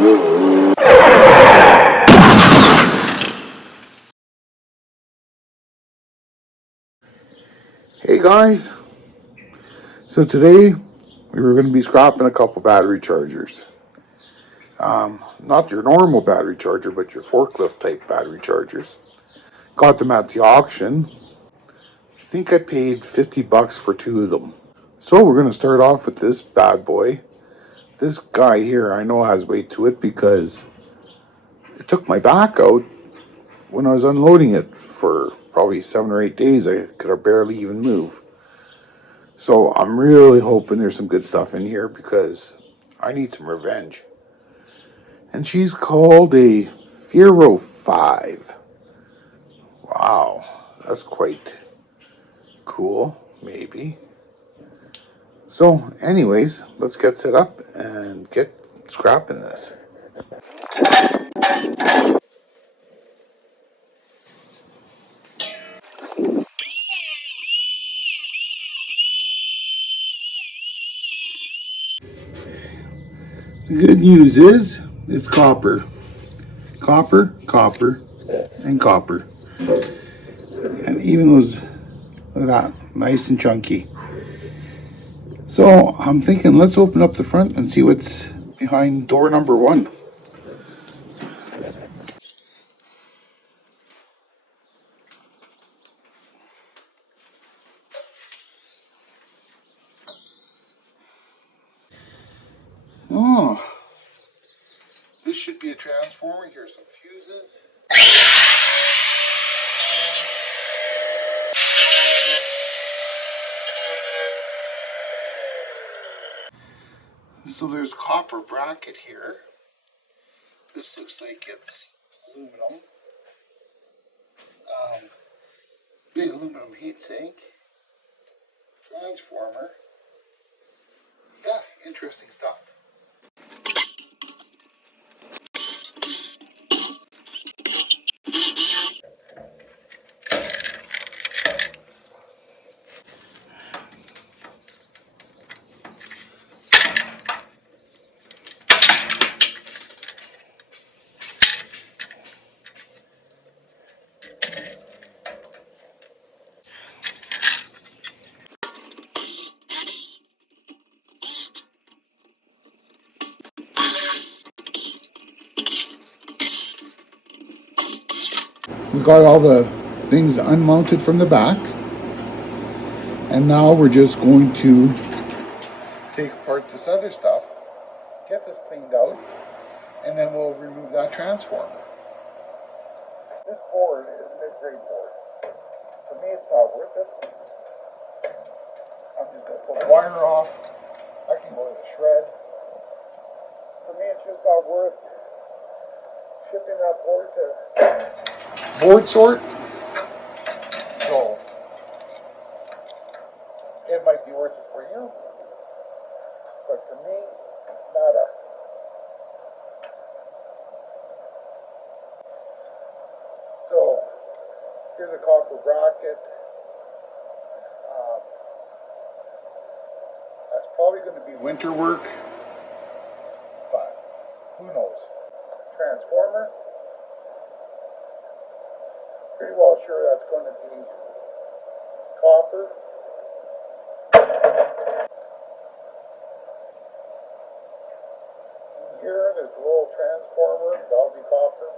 Hey guys, so today we were going to be scrapping a couple battery chargers. Not your normal battery charger, but your forklift type battery chargers. Got them at the auction. I think I paid $50 for 2 of them. So we're going to start off with this bad boy. This guy here I know has weight to it because it took my back out when I was unloading it for probably 7 or 8 days. I could barely even move. So I'm really hoping there's some good stuff in here because I need some revenge. And she's called a Fero 5. Wow, that's quite cool, maybe. So anyways, let's get set up and get scrapping this. The good news is it's copper. Copper, copper, and copper. And even those, look at that, nice and chunky. So I'm thinking let's open up the front and see what's behind door number 1. Oh, this should be a transformer. Here's some fuses. So there's copper bracket here. This looks like it's aluminum. Big aluminum heatsink. Transformer. Yeah, interesting stuff. We got all the things unmounted from the back. And now we're just going to take apart this other stuff, get this cleaned out, and then we'll remove that transformer. This board is a mid-grade board. For me, it's not worth it. I'm just going to pull the wire off. I can go to the shred. For me, it's just not worth shipping that board to board sort. So, it might be worth it for you, but for me, nada. So, here's a copper bracket. That's probably going to be winter work, but who knows. Transformer. Pretty well sure that's going to be copper. In here, there's the little transformer. That'll be copper.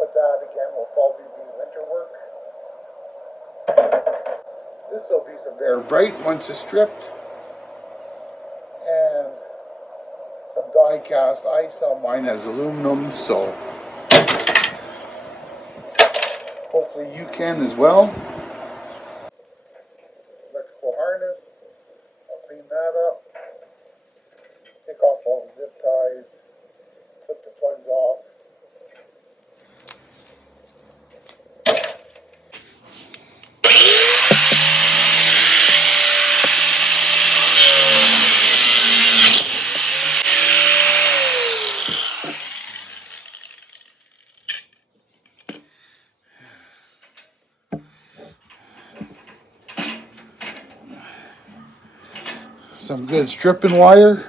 But that again will probably be winter work. This will be some bare bright once it's stripped. And some die cast. I sell mine as aluminum, so hopefully you can as well. Electrical harness. I'll clean that up. Take off all the zip ties. Clip the plugs off. Some good stripping wire.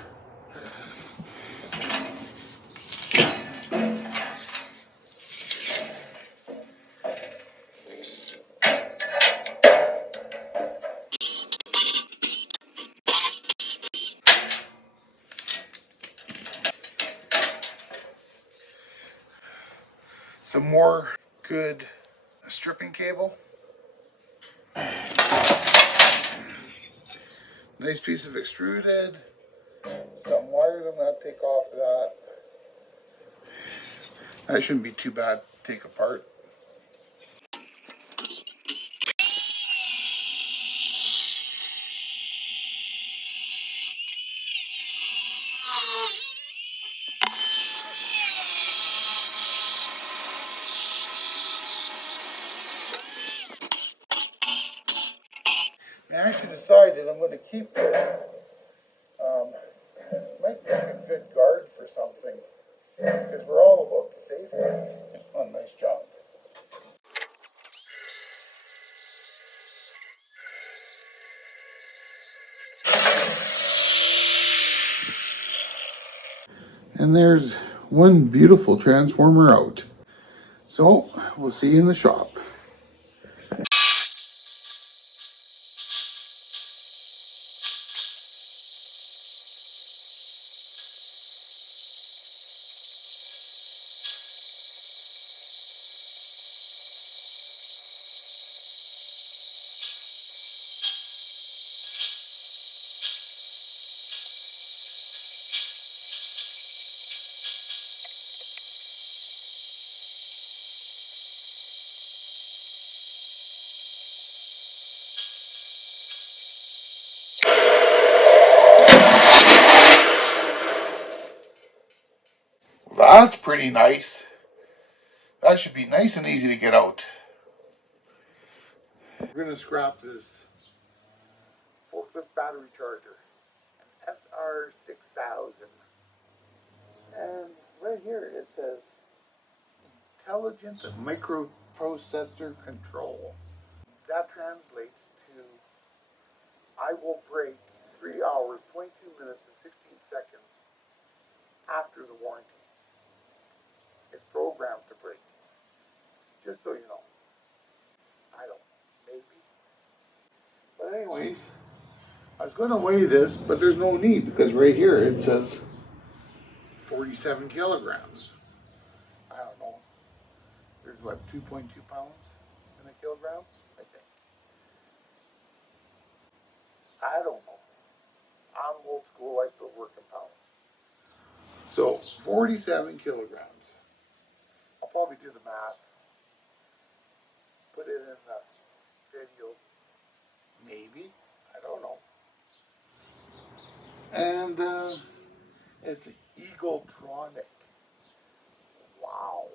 some more good stripping cable. Nice piece of extruded. Some wires I'm going to take off of that. That shouldn't be too bad to take apart. I actually decided I'm going to keep this. Might make a good guard for something, because we're all about the safety. Oh, nice job. And there's one beautiful transformer out. So we'll see you in the shop. That's pretty nice. That should be nice and easy to get out. We're going to scrap this forklift battery charger, an SR6000. And right here it says intelligent microprocessor control. That translates to I will break 3 hours, 22 minutes, and 16 seconds after the warranty. It's programmed to break. Just so you know. I don't know, maybe. But anyways, I was going to weigh this, but there's no need because right here it says 47 kilograms. I don't know. There's what, 2.2 pounds in a kilogram? I think. I don't know. I'm old school. I still work in pounds. So 47 kilograms. I'll probably do the math. Put it in the video. Maybe. I don't know. And it's Eagletronic. Wow.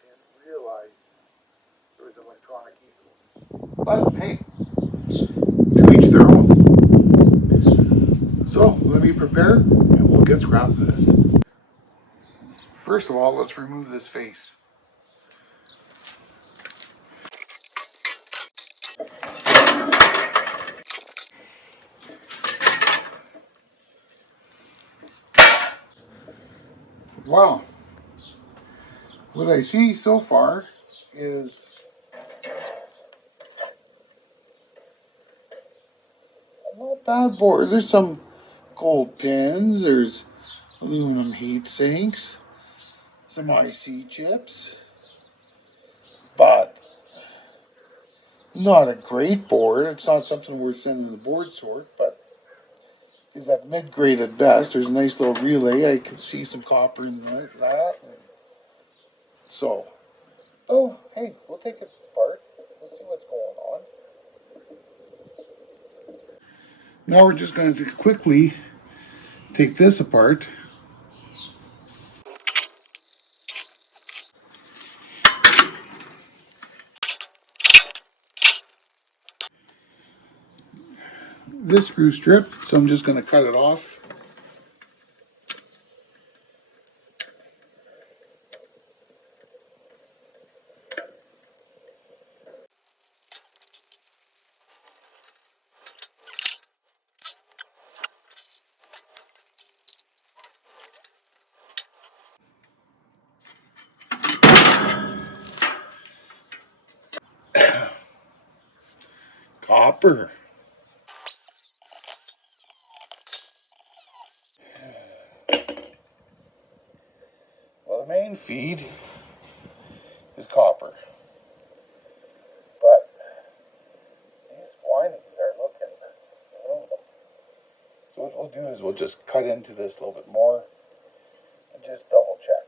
Didn't realize there was electronic eagles. But hey, to each their own. So let me prepare and we'll get scrapped to this. First of all, let's remove this face. Wow. What I see so far is not bad board. There's some gold pins, there's aluminum heat sinks, some IC chips, but not a great board. It's not something worth sending the board sort, but is that mid-grade at best. There's a nice little relay. I can see some copper in that. So, oh, hey, we'll take it apart. We'll see what's going on. Now we're just going to quickly take this apart. This screw strip, so I'm just going to cut it off. Copper. Well, the main feed copper. But these windings are looking aluminum. So what we'll do is we'll just cut into this a little bit more and just double check.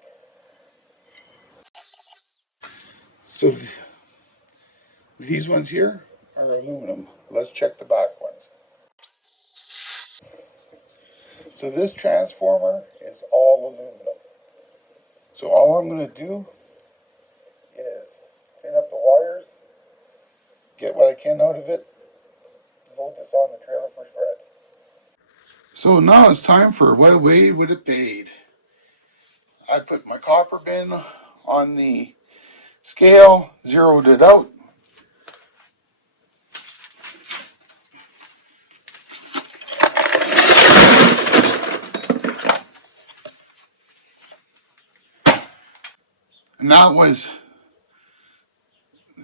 So these ones here are aluminum. Let's check the back ones. So this transformer is all aluminum. So all I'm going to do is clean up the wires, get what I can out of it, load this on the trailer for shred. So now it's time for what weighed would it paid. I put my copper bin on the scale, zeroed it out. And that was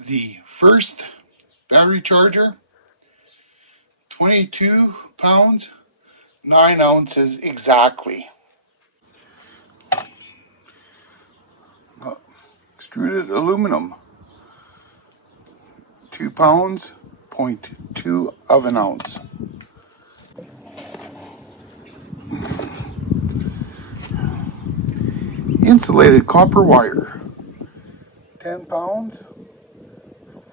the first battery charger, 22 pounds, 9 ounces exactly. Extruded aluminum, 2 pounds, 0.2 of an ounce. Insulated copper wire, 10 pounds,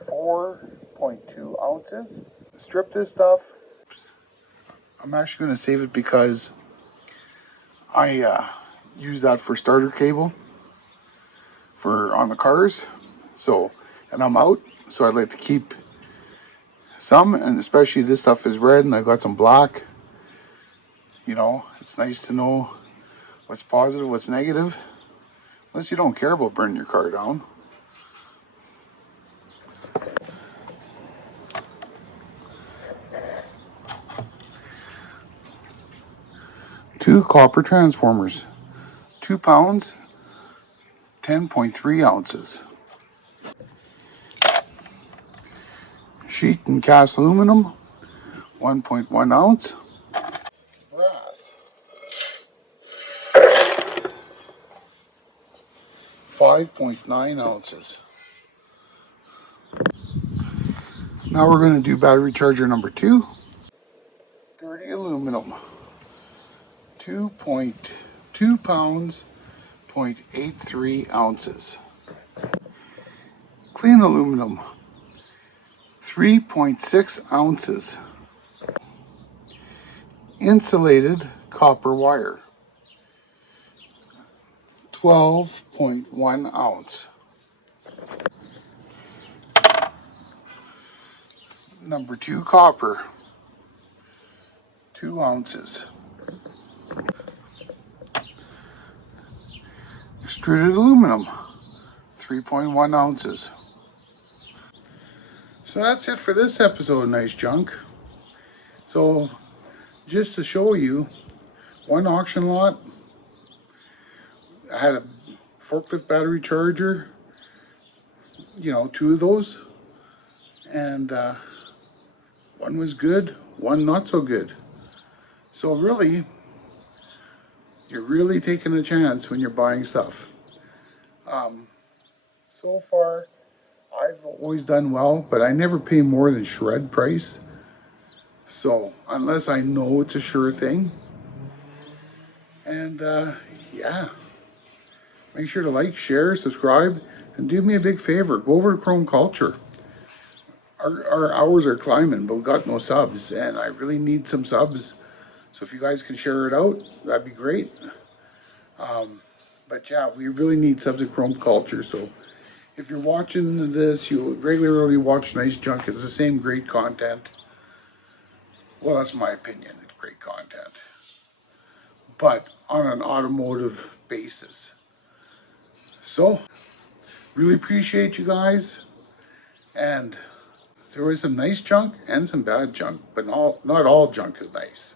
4.2 ounces. Strip this stuff. I'm actually going to save it because I use that for starter cable for on the cars. So, and I'm out, so I'd like to keep some, and especially this stuff is red and I've got some black. You know, it's nice to know what's positive, what's negative, unless you don't care about burning your car down. Two copper transformers, 2 pounds, 10.3 ounces. Sheet and cast aluminum, 1.1 ounce. Brass, 5.9 ounces. Now we're going to do battery charger number 2. Dirty aluminum, 2.2 pounds, 0.83 ounces. Clean aluminum, 3.6 ounces. Insulated copper wire, 12.1 ounce. Number 2 copper, 2 ounces. Extruded aluminum, 3.1 ounces. So that's it for this episode of Nice Junk. So just to show you, one auction lot, I had a forklift battery charger, you know, 2 of those, and one was good, one not so good. So really, you're really taking a chance when you're buying stuff. So far, I've always done well, but I never pay more than shred price. So unless I know it's a sure thing. And yeah, make sure to like, share, subscribe, and do me a big favor. Go over to Chrome Culture. Our hours are climbing, but we got no subs, and I really need some subs. So if you guys can share it out, that'd be great. But yeah, we really need subs at Chrome Culture. So if you're watching this, you regularly watch Nice Junk. It's the same great content. Well, that's my opinion. It's great content, but on an automotive basis. So really appreciate you guys, and there was some nice junk and some bad junk, but not all junk is nice.